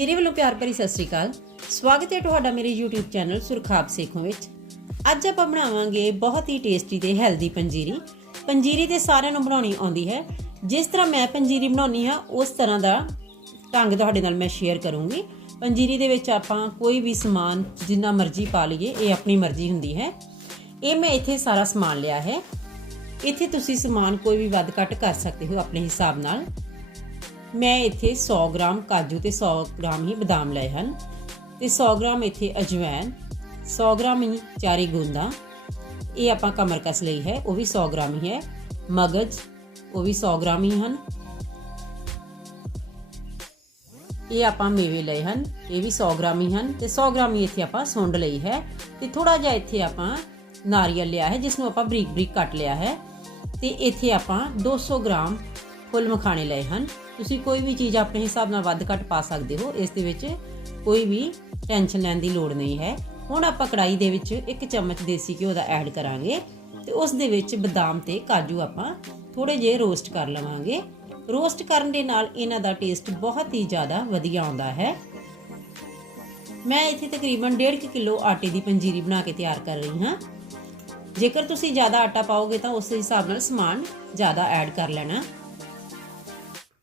ਮੇਰੇ ਵੱਲੋਂ ਪਿਆਰ ਭਰੀ ਸਤਿ ਸ੍ਰੀ ਅਕਾਲ। ਸਵਾਗਤ ਹੈ ਤੁਹਾਡਾ ਮੇਰੇ YouTube ਚੈਨਲ ਸੁਰਖਾਬ ਸੇਖੋਂ ਵਿੱਚ। ਅੱਜ ਆਪਾਂ ਬਣਾਵਾਂਗੇ ਬਹੁਤ ਹੀ ਟੇਸਟੀ ਤੇ ਹੈਲਦੀ ਪੰਜੀਰੀ। ਪੰਜੀਰੀ ਤੇ ਸਾਰਿਆਂ ਨੂੰ ਬਣਾਉਣੀ ਆਉਂਦੀ ਹੈ। ਜਿਸ ਤਰ੍ਹਾਂ ਮੈਂ ਪੰਜੀਰੀ ਬਣਾਉਣੀ ਹਾਂ ਉਸ ਤਰ੍ਹਾਂ ਦਾ ਢੰਗ ਤੁਹਾਡੇ ਨਾਲ ਮੈਂ ਸ਼ੇਅਰ ਕਰੂੰਗੀ। ਪੰਜੀਰੀ ਦੇ ਵਿੱਚ ਆਪਾਂ ਕੋਈ ਵੀ ਸਮਾਨ ਜਿੰਨਾ ਮਰਜ਼ੀ ਪਾ ਲਈਏ, ਇਹ ਆਪਣੀ ਮਰਜ਼ੀ ਹੁੰਦੀ ਹੈ। ਇਹ ਮੈਂ ਇੱਥੇ ਸਾਰਾ ਸਮਾਨ ਲਿਆ ਹੈ। ਇੱਥੇ ਤੁਸੀਂ ਸਮਾਨ ਕੋਈ ਵੀ ਵੱਧ ਘੱਟ ਕਰ ਸਕਦੇ ਹੋ ਆਪਣੇ ਹਿਸਾਬ ਨਾਲ। ਮੈਂ ਇੱਥੇ 100 ਗ੍ਰਾਮ ਕਾਜੂ ਤੇ 100 ਗ੍ਰਾਮ ਹੀ ਬਦਾਮ ਲਏ ਹਨ ਤੇ 100 ਗ੍ਰਾਮ ਇੱਥੇ ਅਜਵਾਇਨ 100 ਗ੍ਰਾਮ ਹੀ ਚਾਰੇ ਗੁੰਦਾ। ਇਹ ਆਪਾਂ ਕਮਰਕਸ ਲਈ ਹੈ, ਉਹ ਵੀ 100 ਗ੍ਰਾਮ ਹੀ ਹੈ। ਮਗਜ, ਉਹ ਵੀ 100 ਗ੍ਰਾਮ ਹੀ ਹਨ। ਇਹ ਆਪਾਂ ਮੇਵੇ ਲਏ ਹਨ, ਇਹ ਵੀ 100 ਗ੍ਰਾਮ ਹੀ ਹਨ ਤੇ 100 ਗ੍ਰਾਮ ਹੀ ਇੱਥੇ ਆਪਾਂ ਸੁੰਡ ਲਈ ਹੈ। ਤੇ ਥੋੜਾ ਜਿਹਾ ਇੱਥੇ ਆਪਾਂ ਨਾਰੀਅਲ ਲਿਆ ਹੈ, ਜਿਸ ਨੂੰ ਆਪਾਂ ਬਰੀਕ ਬਰੀਕ ਕੱਟ ਲਿਆ ਹੈ। ਤੇ ਇੱਥੇ ਆਪਾਂ 200 ਗ੍ਰਾਮ ਫੁੱਲ ਮਖਾਣੇ ਲਏ ਹਨ। ਤੁਸੀਂ ਕੋਈ ਵੀ ਚੀਜ਼ ਆਪਣੇ ਹਿਸਾਬ ਨਾਲ ਵੱਧ ਘੱਟ ਪਾ ਸਕਦੇ ਹੋ। ਇਸ ਦੇ ਵਿੱਚ ਕੋਈ ਵੀ ਟੈਨਸ਼ਨ ਲੈਣ ਦੀ ਲੋੜ ਨਹੀਂ ਹੈ। ਹੁਣ ਆਪਾਂ ਕੜਾਈ ਦੇ ਵਿੱਚ ਇੱਕ ਚਮਚ ਦੇਸੀ ਘਿਓ ਦਾ ਐਡ ਕਰਾਂਗੇ ਤੇ ਉਸ ਦੇ ਵਿੱਚ ਬਦਾਮ ਤੇ ਕਾਜੂ ਆਪਾਂ ਥੋੜੇ ਜਿਹੇ ਰੋਸਟ ਕਰ ਲਵਾਂਗੇ। ਰੋਸਟ ਕਰਨ ਦੇ ਨਾਲ ਇਹਨਾਂ ਦਾ ਟੇਸਟ ਬਹੁਤ ਹੀ ਜ਼ਿਆਦਾ ਵਧੀਆ ਆਉਂਦਾ ਹੈ। ਮੈਂ ਇੱਥੇ ਤਕਰੀਬਨ 1.5 ਕਿਲੋ ਆਟੇ ਦੀ ਪੰਜੀਰੀ ਬਣਾ ਕੇ ਤਿਆਰ ਕਰ ਰਹੀ ਹਾਂ। ਜੇਕਰ ਤੁਸੀਂ ਜ਼ਿਆਦਾ ਆਟਾ ਪਾਓਗੇ ਤਾਂ ਉਸ ਹਿਸਾਬ ਨਾਲ ਸਮਾਨ ਜ਼ਿਆਦਾ ਐਡ ਕਰ ਲੈਣਾ।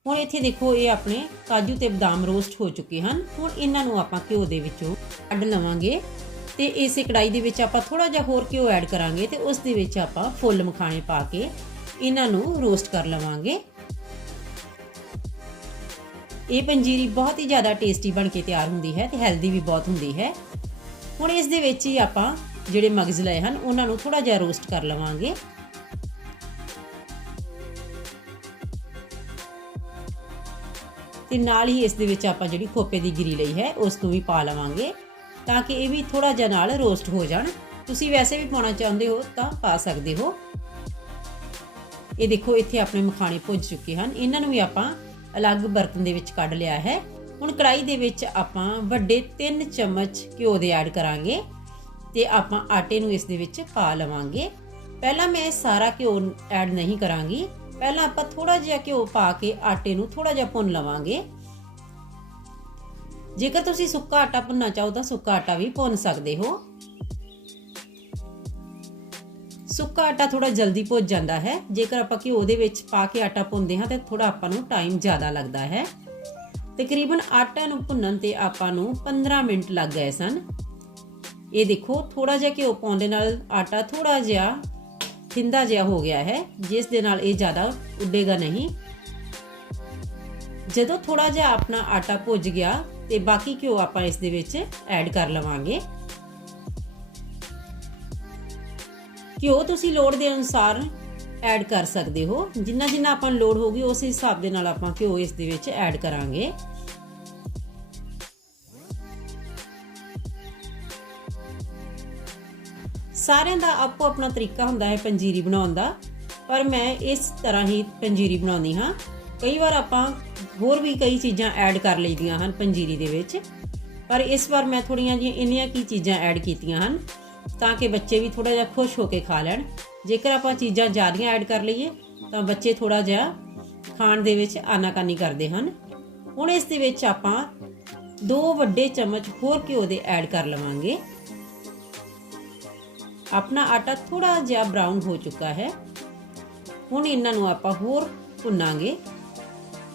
ਹੁਣ ਇੱਥੇ ਦੇਖੋ, ਇਹ ਆਪਣੇ ਕਾਜੂ ਤੇ ਬਦਾਮ ਰੋਸਟ ਹੋ ਚੁੱਕੇ ਹਨ। ਹੁਣ ਇਹਨਾਂ ਨੂੰ ਆਪਾਂ ਘਿਓ ਦੇ ਵਿੱਚੋਂ ਕੱਢ ਲਵਾਂਗੇ ਤੇ ਇਸੇ ਕੜਾਈ ਦੇ ਵਿੱਚ ਆਪਾਂ ਥੋੜਾ ਜਿਹਾ ਹੋਰ ਘਿਓ ਐਡ ਕਰਾਂਗੇ ਤੇ ਉਸ ਦੇ ਵਿੱਚ ਆਪਾਂ ਫੁੱਲ ਮਖਾਣੇ ਪਾ ਕੇ ਇਹਨਾਂ ਨੂੰ ਰੋਸਟ ਕਰ ਲਵਾਂਗੇ। ਇਹ ਪੰਜੀਰੀ ਬਹੁਤ ਹੀ ਜ਼ਿਆਦਾ ਟੇਸਟੀ ਬਣ ਕੇ ਤਿਆਰ ਹੁੰਦੀ ਹੈ ਤੇ ਹੈਲਦੀ ਵੀ ਬਹੁਤ ਹੁੰਦੀ ਹੈ। ਹੁਣ ਇਸ ਦੇ ਵਿੱਚ ਹੀ ਆਪਾਂ ਜਿਹੜੇ ਮਗਜ਼ ਲਏ ਹਨ, ਉਹਨਾਂ ਨੂੰ ਥੋੜਾ ਜਿਹਾ ਰੋਸਟ ਕਰ ਲਵਾਂਗੇ। ਤੇ ਨਾਲ ਹੀ ਇਸ ਦੇ ਵਿੱਚ ਆਪਾਂ ਜਿਹੜੀ ਖੋਪੇ ਦੀ ਗਿਰੀ ਲਈ ਹੈ, ਉਸ ਨੂੰ ਵੀ ਪਾ ਲਵਾਂਗੇ ਤਾਂ ਕਿ ਇਹ ਵੀ ਥੋੜਾ ਜਿਹਾ ਨਾਲ ਰੋਸਟ ਹੋ ਜਾਣ। ਤੁਸੀਂ ਵੈਸੇ ਵੀ ਪਾਉਣਾ ਚਾਹੁੰਦੇ ਹੋ ਤਾਂ ਪਾ ਸਕਦੇ ਹੋ। ਇਹ ਦੇਖੋ, ਇੱਥੇ ਆਪਣੇ ਮਖਾਣੇ ਭੁੱਜ ਚੁੱਕੇ ਹਨ। ਇਹਨਾਂ ਨੂੰ ਵੀ ਆਪਾਂ ਅਲੱਗ ਬਰਤਨ ਦੇ ਵਿੱਚ ਕੱਢ ਲਿਆ ਹੈ। ਹੁਣ ਕੜਾਈ ਦੇ ਵਿੱਚ ਆਪਾਂ ਵੱਡੇ 3 ਚਮਚ ਘਿਓ ਦੇ ਐਡ ਕਰਾਂਗੇ ਤੇ ਆਪਾਂ ਆਟੇ ਨੂੰ ਇਸ ਦੇ ਵਿੱਚ ਪਾ ਲਵਾਂਗੇ। ਪਹਿਲਾਂ ਮੈਂ ਸਾਰਾ ਘਿਓ ਐਡ ਨਹੀਂ ਕਰਾਂਗੀ। ਪਹਿਲਾਂ ਆਪਾਂ ਥੋੜਾ ਜਿਹਾ ਘਿਓ ਪਾ ਕੇ ਆਟੇ ਨੂੰ ਥੋੜਾ ਜਿਹਾ ਭੁੰਨ ਲਵਾਂਗੇ। ਜੇਕਰ ਤੁਸੀਂ ਸੁੱਕਾ ਆਟਾ ਭੁੰਨਣਾ ਚਾਹੋ ਤਾਂ ਸੁੱਕਾ ਆਟਾ ਵੀ ਭੁੰਨ ਸਕਦੇ ਹੋ। ਸੁੱਕਾ ਆਟਾ ਥੋੜਾ ਜਲਦੀ ਭੁੱਜ ਜਾਂਦਾ ਹੈ। ਜੇਕਰ ਆਪਾਂ ਘਿਓ ਦੇ ਵਿੱਚ ਪਾ ਕੇ ਆਟਾ ਭੁੰਨਦੇ ਹਾਂ ਤੇ ਥੋੜਾ ਆਪਾਂ ਨੂੰ ਟਾਈਮ ਜ਼ਿਆਦਾ ਲੱਗਦਾ ਹੈ। ਤਕਰੀਬਨ ਆਟਾ ਨੂੰ ਭੁੰਨਣ ਤੇ ਆਪਾਂ ਨੂੰ 15 ਮਿੰਟ ਲੱਗ ਗਏ ਸਨ। ਇਹ ਦੇਖੋ ਥੋੜਾ ਜਿਹਾ ਘਿਓ ਪਾਉਣ ਦੇ ਨਾਲ ਆਟਾ ਥੋੜਾ ਜਿਹਾ ਥਿੰਦਾ ਜਿਹਾ ਹੋ ਗਿਆ ਹੈ, ਜਿਸ ਦੇ ਨਾਲ ਇਹ ਜ਼ਿਆਦਾ ਉੱਡੇਗਾ ਨਹੀਂ। ਜਦੋਂ ਥੋੜਾ ਜਿਹਾ ਆਪਣਾ ਆਟਾ ਭੁੱਜ ਗਿਆ, ਤੇ ਬਾਕੀ ਘਿਓ ਆਪਾਂ ਇਸ ਦੇ ਵਿੱਚ ਐਡ ਕਰ ਲਵਾਂਗੇ। ਘਿਓ ਤੁਸੀਂ ਲੋੜ ਦੇ ਅਨੁਸਾਰ ਐਡ ਕਰ ਸਕਦੇ ਹੋ। ਜਿੰਨਾ ਜਿੰਨਾ ਆਪਾਂ ਨੂੰ ਲੋੜ ਹੋਗੀ ਉਸ ਹਿਸਾਬ ਦੇ ਨਾਲ ਆਪਾਂ ਘਿਓ ਇਸ ਦੇ ਵਿੱਚ ਐਡ ਕਰਾਂਗੇ। ਸਾਰਿਆਂ ਦਾ ਆਪੋ ਆਪਣਾ ਤਰੀਕਾ ਹੁੰਦਾ ਹੈ ਪੰਜੀਰੀ ਬਣਾਉਣ ਦਾ, ਪਰ ਮੈਂ ਇਸ ਤਰ੍ਹਾਂ ਹੀ ਪੰਜੀਰੀ ਬਣਾਉਂਦੀ ਹਾਂ। ਕਈ ਵਾਰ ਆਪਾਂ ਹੋਰ ਵੀ ਕਈ ਚੀਜ਼ਾਂ ਐਡ ਕਰ ਲਈਆਂ ਹਨ ਪੰਜੀਰੀ ਦੇ ਵਿੱਚ, ਪਰ ਇਸ ਵਾਰ ਮੈਂ ਥੋੜੀਆਂ ਜਿਹੀਆਂ ਇੰਨੀਆਂ ਕੀ ਚੀਜ਼ਾਂ ਐਡ ਕੀਤੀਆਂ ਹਨ ਤਾਂ ਕਿ ਬੱਚੇ ਵੀ ਥੋੜਾ ਜਿਹਾ ਖੁਸ਼ ਹੋ ਕੇ ਖਾ ਲੈਣ। ਜੇਕਰ ਆਪਾਂ ਚੀਜ਼ਾਂ ਜ਼ਿਆਦੀਆਂ ਐਡ ਕਰ ਲਈਏ, ਤਾਂ ਬੱਚੇ ਥੋੜਾ ਜਿਹਾ ਖਾਣ ਦੇ ਵਿੱਚ ਆਨਾਕਾਨੀ ਕਰਦੇ ਹਨ। ਹੁਣ ਇਸ ਦੇ ਵਿੱਚ ਆਪਾਂ ਦੋ ਵੱਡੇ ਚਮਚ ਹੋਰ ਘਿਓ ਦੇ ਐਡ ਕਰ ਲਵਾਂਗੇ। ਆਪਣਾ ਆਟਾ ਥੋੜਾ ਜਿਹਾ ਬਰਾਊਨ ਹੋ ਚੁੱਕਾ ਹੈ। ਹੁਣ ਇਹਨਾਂ ਨੂੰ ਆਪਾਂ ਹੋਰ ਭੁੰਨਾਂਗੇ।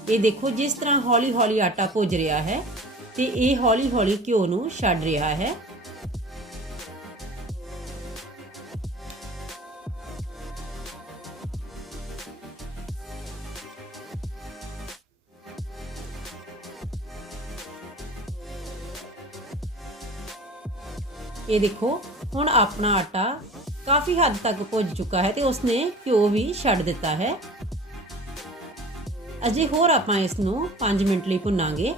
ਇਹ ਦੇਖੋ ਜਿਸ ਤਰ੍ਹਾਂ ਹੌਲੀ-ਹੌਲੀ ਆਟਾ ਭੁੱਜ ਰਿਹਾ ਹੈ ਤੇ ਇਹ ਹੌਲੀ-ਹੌਲੀ ਘਿਓ ਨੂੰ ਛੱਡ ਰਿਹਾ ਹੈ। ਇਹ ਦੇਖੋ ਹੁਣ ਆਪਣਾ ਆਟਾ ਕਾਫੀ ਹੱਦ ਤੱਕ ਭੁੱਜ ਚੁੱਕਾ ਹੈ ਤੇ ਉਸਨੇ ਘਿਓ ਵੀ ਛੱਡ ਦਿੱਤਾ ਹੈ। ਅਜੇ ਹੋਰ ਆਪਾਂ ਇਸ ਨੂੰ 5 ਮਿੰਟ ਲਈ ਭੁੰਨਾਂਗੇ।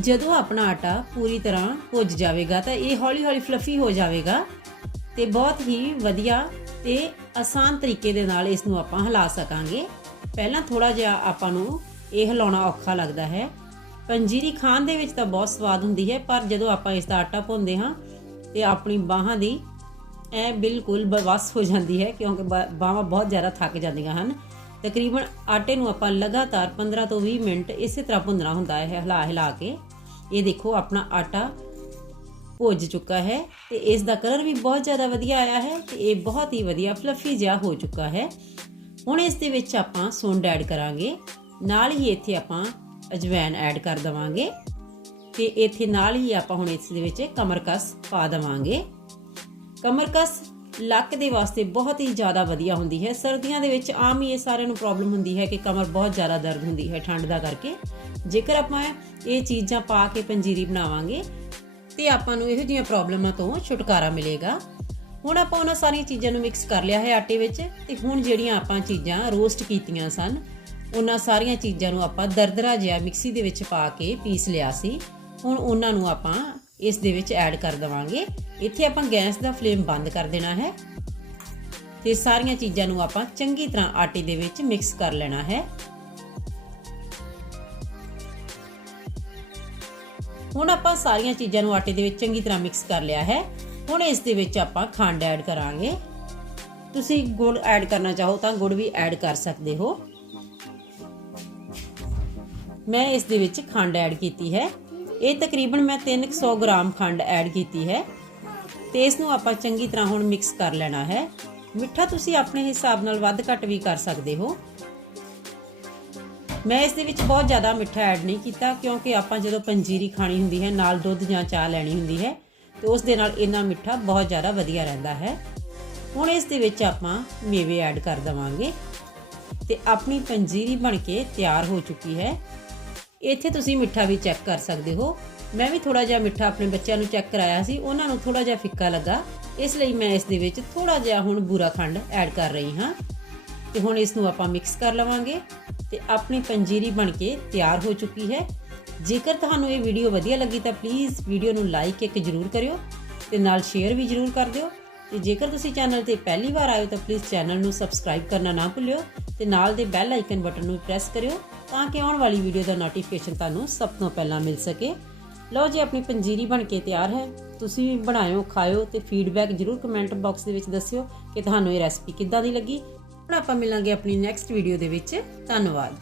ਜਦੋਂ ਆਪਣਾ ਆਟਾ ਪੂਰੀ ਤਰ੍ਹਾਂ ਭੁੱਜ ਜਾਵੇਗਾ ਤਾਂ ਇਹ ਹੌਲੀ-ਹੌਲੀ ਫਲਫੀ ਹੋ ਜਾਵੇਗਾ ਤੇ ਬਹੁਤ ਹੀ ਵਧੀਆ ਤੇ ਆਸਾਨ ਤਰੀਕੇ ਦੇ ਨਾਲ ਇਸ ਨੂੰ ਆਪਾਂ ਹਿਲਾ ਸਕਾਂਗੇ। ਪਹਿਲਾਂ ਥੋੜਾ ਜਿਹਾ ਆਪਾਂ ਨੂੰ ਇਹ ਹਿਲਾਉਣਾ ਔਖਾ ਲੱਗਦਾ ਹੈ। ਪੰਜੀਰੀ ਖਾਣ ਦੇ ਵਿੱਚ ਤਾਂ ਬਹੁਤ ਸਵਾਦ ਹੁੰਦੀ ਹੈ, ਪਰ ਜਦੋਂ ਆਪਾਂ ਇਸ ਦਾ ਆਟਾ ਭੁੰਨਦੇ ਹਾਂ ਤੇ ਆਪਣੀ ਬਾਹਾਂ ਦੀ ਐ ਬਿਲਕੁਲ ਬਵਸ ਹੋ ਜਾਂਦੀ ਹੈ, ਕਿਉਂਕਿ ਬਾਹਾਂ ਬਹੁਤ ਜ਼ਿਆਦਾ ਥੱਕ ਜਾਂਦੀਆਂ ਹਨ। ਤਕਰੀਬਨ ਆਟੇ ਨੂੰ ਆਪਾਂ ਲਗਾਤਾਰ 15 ਤੋਂ 20 ਮਿੰਟ ਇਸੇ ਤਰ੍ਹਾਂ ਭੁੰਨਣਾ ਹੁੰਦਾ ਹੈ, ਹਿਲਾ ਹਿਲਾ ਕੇ। ਇਹ ਦੇਖੋ, ਆਪਣਾ ਆਟਾ ਭੁੱਜ ਚੁੱਕਾ ਹੈ ਤੇ ਇਸ ਦਾ ਕਲਰ ਵੀ ਬਹੁਤ ਜ਼ਿਆਦਾ ਵਧੀਆ ਆਇਆ ਹੈ ਤੇ ਇਹ ਬਹੁਤ ਹੀ ਵਧੀਆ ਫਲਫੀ ਜਿਹਾ ਹੋ ਚੁੱਕਾ ਹੈ। ਹੁਣ ਇਸ ਦੇ ਵਿੱਚ ਆਪਾਂ ਸੁੰਡ ਐਡ ਕਰਾਂਗੇ। ਨਾਲ ਹੀ ਇੱਥੇ ਆਪਾਂ ਅਜਵਾਇਣ ਐਡ ਕਰ ਦਵਾਂਗੇ। ਤੇ ਇੱਥੇ ਨਾਲ ਹੀ ਆਪਾਂ ਹੁਣ ਇਸ ਦੇ ਵਿੱਚ ਕਮਰਕਸ ਪਾ ਦਵਾਂਗੇ। ਕਮਰਕਸ ਲੱਕ ਦੇ ਵਾਸਤੇ ਬਹੁਤ ਹੀ ਜ਼ਿਆਦਾ ਵਧੀਆ ਹੁੰਦੀ ਹੈ। ਸਰਦੀਆਂ ਦੇ ਵਿੱਚ ਆਮ ਹੀ ਇਹ ਸਾਰਿਆਂ ਨੂੰ ਪ੍ਰੋਬਲਮ ਹੁੰਦੀ ਹੈ ਕਿ ਕਮਰ ਬਹੁਤ ਜ਼ਿਆਦਾ ਦਰਦ ਹੁੰਦੀ ਹੈ ਠੰਡ ਦਾ ਕਰਕੇ। ਜੇਕਰ ਆਪਾਂ ਇਹ ਚੀਜ਼ਾਂ ਪਾ ਕੇ ਪੰਜੀਰੀ ਬਣਾਵਾਂਗੇ, ਤੇ ਆਪਾਂ ਨੂੰ ਇਹੋ ਜਿਹੀਆਂ ਪ੍ਰੋਬਲਮਾਂ ਤੋਂ ਛੁਟਕਾਰਾ ਮਿਲੇਗਾ। ਹੁਣ ਆਪਾਂ ਉਹਨਾਂ ਸਾਰੀਆਂ ਚੀਜ਼ਾਂ ਨੂੰ ਮਿਕਸ ਕਰ ਲਿਆ ਹੈ ਆਟੇ ਵਿੱਚ, ਤੇ ਹੁਣ ਜਿਹੜੀਆਂ ਆਪਾਂ ਚੀਜ਼ਾਂ ਰੋਸਟ ਕੀਤੀਆਂ ਸਨ, ਉਹਨਾਂ ਸਾਰੀਆਂ ਚੀਜ਼ਾਂ ਨੂੰ ਆਪਾਂ ਦਰਦਰਾ ਜਿਹਾ ਮਿਕਸੀ ਦੇ ਵਿੱਚ ਪਾ ਕੇ ਪੀਸ ਲਿਆ ਸੀ। ਹੁਣ ਉਹਨਾਂ ਨੂੰ ਆਪਾਂ ਇਸ ਦੇ ਵਿੱਚ ਐਡ ਕਰ ਦਵਾਂਗੇ। ਇੱਥੇ ਆਪਾਂ ਗੈਸ ਦਾ ਫਲੇਮ ਬੰਦ ਕਰ ਦੇਣਾ ਹੈ ਤੇ ਸਾਰੀਆਂ ਚੀਜ਼ਾਂ ਨੂੰ ਆਪਾਂ ਚੰਗੀ ਤਰ੍ਹਾਂ ਆਟੇ ਦੇ ਵਿੱਚ ਮਿਕਸ ਕਰ ਲੈਣਾ ਹੈ। ਹੁਣ ਆਪਾਂ ਸਾਰੀਆਂ ਚੀਜ਼ਾਂ ਨੂੰ ਆਟੇ ਦੇ ਵਿੱਚ ਚੰਗੀ ਤਰ੍ਹਾਂ ਮਿਕਸ ਕਰ ਲਿਆ ਹੈ। ਹੁਣ ਇਸ ਦੇ ਵਿੱਚ ਆਪਾਂ ਖੰਡ ਐਡ ਕਰਾਂਗੇ। ਤੁਸੀਂ ਗੁੜ ਐਡ ਕਰਨਾ ਚਾਹੋ ਤਾਂ ਗੁੜ ਵੀ ਐਡ ਕਰ ਸਕਦੇ ਹੋ। ਮੈਂ ਇਸ ਦੇ ਵਿੱਚ ਖੰਡ ਐਡ ਕੀਤੀ ਹੈ। ਇਹ ਤਕਰੀਬਨ ਮੈਂ 300 ਗ੍ਰਾਮ ਖੰਡ ਐਡ ਕੀਤੀ ਹੈ ਤੇ ਇਸ ਨੂੰ ਆਪਾਂ ਚੰਗੀ ਤਰ੍ਹਾਂ ਹੁਣ ਮਿਕਸ ਕਰ ਲੈਣਾ ਹੈ। ਮਿੱਠਾ ਤੁਸੀਂ ਆਪਣੇ ਹਿਸਾਬ ਨਾਲ ਵੱਧ ਘੱਟ ਵੀ ਕਰ ਸਕਦੇ ਹੋ। ਮੈਂ ਇਸ ਦੇ ਵਿੱਚ ਬਹੁਤ ਜ਼ਿਆਦਾ ਮਿੱਠਾ ਐਡ ਨਹੀਂ ਕੀਤਾ ਕਿਉਂਕਿ ਆਪਾਂ ਜਦੋਂ ਪੰਜੀਰੀ ਖਾਣੀ ਹੁੰਦੀ ਹੈ, ਨਾਲ ਦੁੱਧ ਜਾਂ ਚਾਹ ਲੈਣੀ ਹੁੰਦੀ ਹੈ, ਤੇ ਉਸ ਦੇ ਨਾਲ ਇੰਨਾ ਮਿੱਠਾ ਬਹੁਤ ਜ਼ਿਆਦਾ ਵਧੀਆ ਰਹਿੰਦਾ ਹੈ। ਹੁਣ ਇਸ ਦੇ ਵਿੱਚ ਆਪਾਂ ਮੇਵੇ ਐਡ ਕਰ ਦਵਾਂਗੇ ਤੇ ਆਪਣੀ ਪੰਜੀਰੀ ਬਣ ਕੇ ਤਿਆਰ ਹੋ ਚੁੱਕੀ ਹੈ। ਇੱਥੇ ਤੁਸੀਂ ਮਿੱਠਾ ਵੀ ਚੈੱਕ ਕਰ ਸਕਦੇ ਹੋ। ਮੈਂ ਵੀ ਥੋੜਾ ਜਿਹਾ ਮਿੱਠਾ ਆਪਣੇ ਬੱਚਿਆਂ ਨੂੰ ਚੈੱਕ ਕਰਾਇਆ ਸੀ। ਉਹਨਾਂ ਨੂੰ ਥੋੜਾ ਜਿਹਾ ਫਿੱਕਾ ਲੱਗਾ। ਇਸ ਲਈ ਮੈਂ ਇਸ ਦੇ ਵਿੱਚ ਥੋੜਾ ਜਿਹਾ ਹੁਣ ਬੂਰਾ ਖੰਡ ਐਡ ਕਰ ਰਹੀ ਹਾਂ। ਤੇ ਹੁਣ ਇਸ ਨੂੰ ਆਪਾਂ ਮਿਕਸ ਕਰ ਲਵਾਂਗੇ ਤੇ ਆਪਣੀ ਪੰਜੀਰੀ ਬਣ ਕੇ ਤਿਆਰ ਹੋ ਚੁੱਕੀ ਹੈ। ਜੇਕਰ ਤੁਹਾਨੂੰ ਇਹ ਵੀਡੀਓ ਵਧੀਆ ਲੱਗੀ ਤਾਂ ਪਲੀਜ਼ ਵੀਡੀਓ ਨੂੰ ਲਾਈਕ ਇੱਕ ਜ਼ਰੂਰ ਕਰਿਓ ਤੇ ਨਾਲ ਸ਼ੇਅਰ ਵੀ ਜ਼ਰੂਰ ਕਰ ਦਿਓ। ਤੇ ਜੇਕਰ ਤੁਸੀਂ ਚੈਨਲ ਤੇ ਪਹਿਲੀ ਵਾਰ ਆਏ ਹੋ ਤਾਂ ਪਲੀਜ਼ ਚੈਨਲ ਨੂੰ ਸਬਸਕ੍ਰਾਈਬ ਕਰਨਾ ਨਾ ਭੁੱਲਿਓ। ਤੇ ਨਾਲ ਦੇ ਬੈਲ ਆਈਕਨ ਬਟਨ ਨੂੰ ਪ੍ਰੈਸ ਕਰਿਓ ਤਾਂ ਕਿ ਆਉਣ ਵਾਲੀ ਵੀਡੀਓ ਦਾ ਨੋਟੀਫਿਕੇਸ਼ਨ ਤੁਹਾਨੂੰ ਸਭ ਤੋਂ ਪਹਿਲਾਂ ਮਿਲ ਸਕੇ। ਲਓ ਜੀ, ਆਪਣੀ ਪੰਜੀਰੀ ਬਣ ਕੇ ਤਿਆਰ ਹੈ। ਤੁਸੀਂ ਵੀ ਬਣਾਇਓ, ਖਾਇਓ ਤੇ ਫੀਡਬੈਕ ਜ਼ਰੂਰ ਕਮੈਂਟ ਬਾਕਸ ਦੇ ਵਿੱਚ ਦੱਸਿਓ ਕਿ ਤੁਹਾਨੂੰ ਇਹ ਰੈਸਪੀ ਕਿੱਦਾਂ ਦੀ ਲੱਗੀ। ਹੁਣ ਆਪਾਂ ਮਿਲਾਂਗੇ ਆਪਣੀ ਨੈਕਸਟ ਵੀਡੀਓ ਦੇ ਵਿੱਚ। ਧੰਨਵਾਦ।